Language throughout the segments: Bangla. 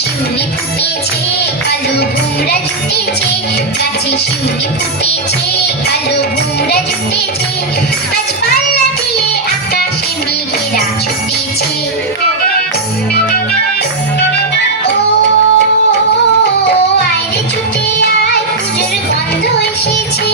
শিউলি ফুটেছে, কালো ভোমরা জুটেছে, গাছে শিউলি ফুটেছে, কালো ভোমরা জুটেছে, আজ পাল্লা দিয়ে আকাশে মেঘেরা ছুটেছে। ও আয় রে ছুটে আয়, পুজোর গন্ধ এসেছে।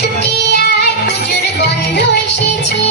ছুটে আয়, পুজোর গন্ধ এসেছে।